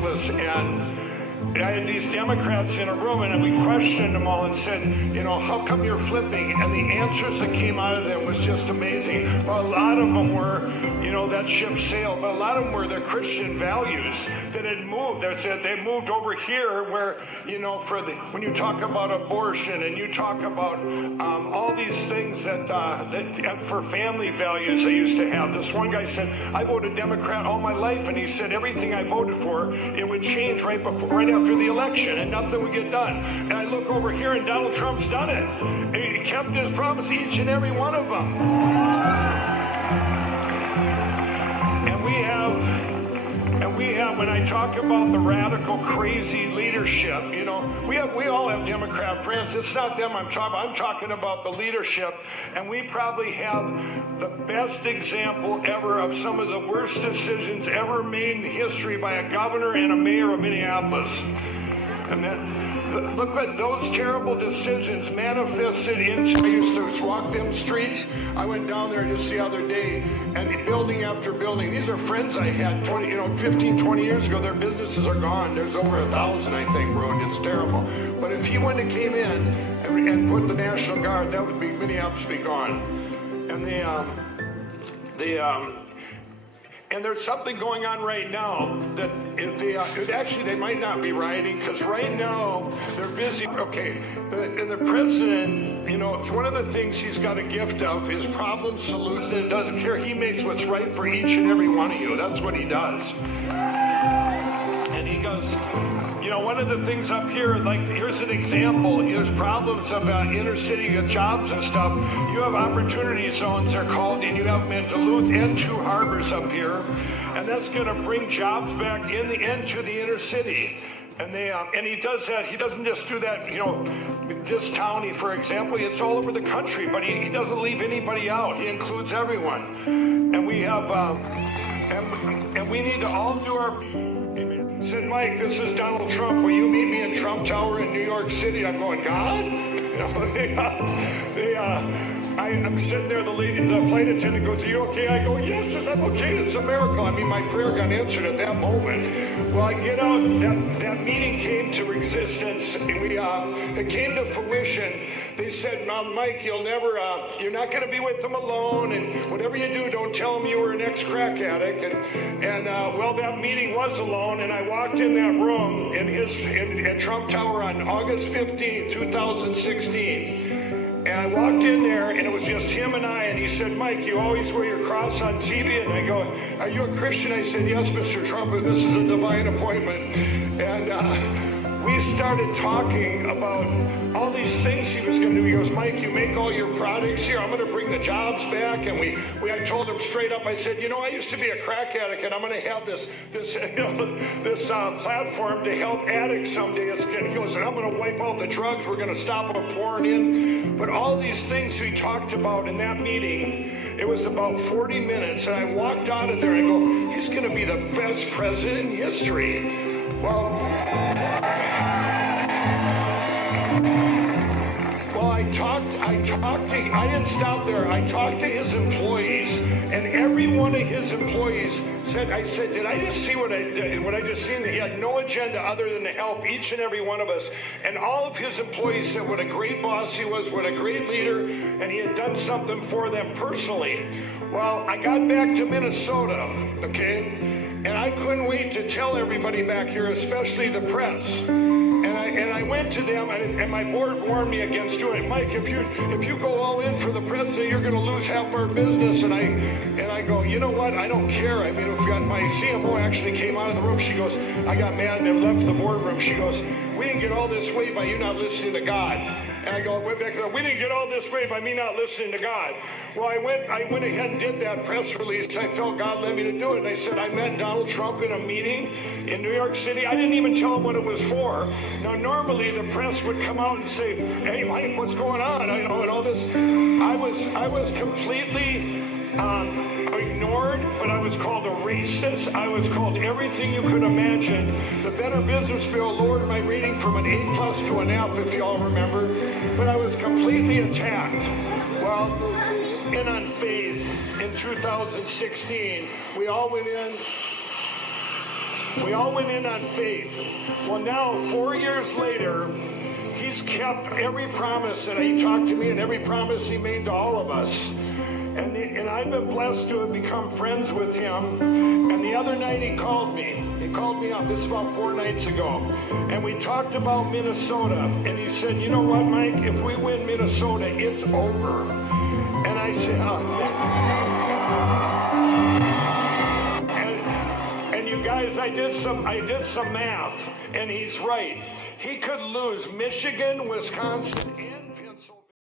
Minneapolis, and I had these Democrats in a room, and we questioned them all and said, you know, how come you're flipping? And the answers that came out of them was just amazing. Well, a lot of them were, you know, that ship sailed, but a lot of them were their Christian values that had moved. They moved over here where, you know, when you talk about abortion and you talk about all these things that for family values they used to have. This one guy said, I voted Democrat all my life, and he said everything I voted for, it would change right after the election, and nothing would get done. And I look over here, and Donald Trump's done it. And he kept his promise, each and every one of them. And we have, when I talk about the radical, crazy leadership, you know, we all have Democrat friends. It's not them I'm talking about the leadership. And we probably have the best example ever of some of the worst decisions ever made in history by a governor and a mayor of Minneapolis. And look at those terrible decisions manifested into. I used to walk them streets. I went down there just the other day, and building after building. These are friends I had 15, 20 years ago. Their businesses are gone. There's over 1,000, I think, ruined. It's terrible. But if he wouldn't have came in and put the National Guard, that would be Minneapolis be gone. And and there's something going on right now that they might not be rioting, because right now they're busy. Okay, and the president, you know, one of the things he's got a gift of is problem solution. It doesn't care. He makes what's right for each and every one of you. That's what he does. And he goes, you know, one of the things up here, like, here's an example. There's problems of inner city jobs and stuff. You have opportunity zones, they're called, and you have them in Duluth and 2 harbors up here. And that's going to bring jobs back into the inner city. And and he does that. He doesn't just do that, you know, this county, for example. It's all over the country, but he doesn't leave anybody out. He includes everyone. And we have, and we need to all do our... Said, Mike, this is Donald Trump. Will you meet me in Trump Tower in New York City? I'm going, God? You know, I'm sitting there, the flight attendant goes, are you okay? I go, yes, I'm okay. It's a miracle. I mean, my prayer got answered at that moment. Well, I get out, that meeting came to existence, and it came to fruition. They said, Mike, you're not going to be with them alone, and whatever you do, don't tell them you were an ex-crack addict. Well, that meeting was alone, and I walked in that room at Trump Tower on August 15, 2016. And I walked in there, and it was just him and I, and he said, Mike, you always wear your cross on TV? And I go, are you a Christian? I said, yes, Mr. Trump, this is a divine appointment. And we started talking about all these things he was going to do. He goes, Mike, you make all your products here. I'm going to bring the jobs back. And I told him straight up, I said, you know, I used to be a crack addict, and I'm going to have this platform to help addicts someday. He goes, and I'm going to wipe out the drugs. We're going to stop them pouring in. But all these things we talked about in that meeting, it was about 40 minutes. And I walked out of there and I go, he's going to be the best president in history. Well, I didn't stop there. I talked to his employees, and every one of his employees said, I said, did I just see what I just seen? He had no agenda other than to help each and every one of us. And all of his employees said what a great boss he was, what a great leader, and he had done something for them personally. Well, I got back to Minnesota, okay? And I couldn't wait to tell everybody back here, especially the press. And I went to them, and my board warned me against doing it. Mike, if you go all in for the president, you're going to lose half our business. And I go, you know what? I don't care. I mean, my CMO actually came out of the room. She goes, I got mad and left the boardroom. She goes, we didn't get all this way by you not listening to God. And I went back there, we didn't get all this way by me not listening to God. Well, I went ahead and did that press release. I felt God led me to do it. And I said, I met Donald Trump in a meeting in New York City. I didn't even tell him what it was for. Now, normally the press would come out and say, hey, Mike, what's going on? And all this. I was completely ignored, but I was called a racist. I was called everything you could imagine. The Better Business Bureau lowered my rating from an A+ to an F, if you all remember. But I was completely attacked. Well, in on faith in 2016, we all went in. We all went in on faith. Well, now, 4 years later, he's kept every promise that he talked to me and every promise he made to all of us. And I've been blessed to have become friends with him. And the other night he called me. He called me up. This is about 4 nights ago. And we talked about Minnesota. And he said, you know what, Mike? If we win Minnesota, it's over. And I said, and you guys, I did some math. And he's right. He could lose Michigan, Wisconsin, and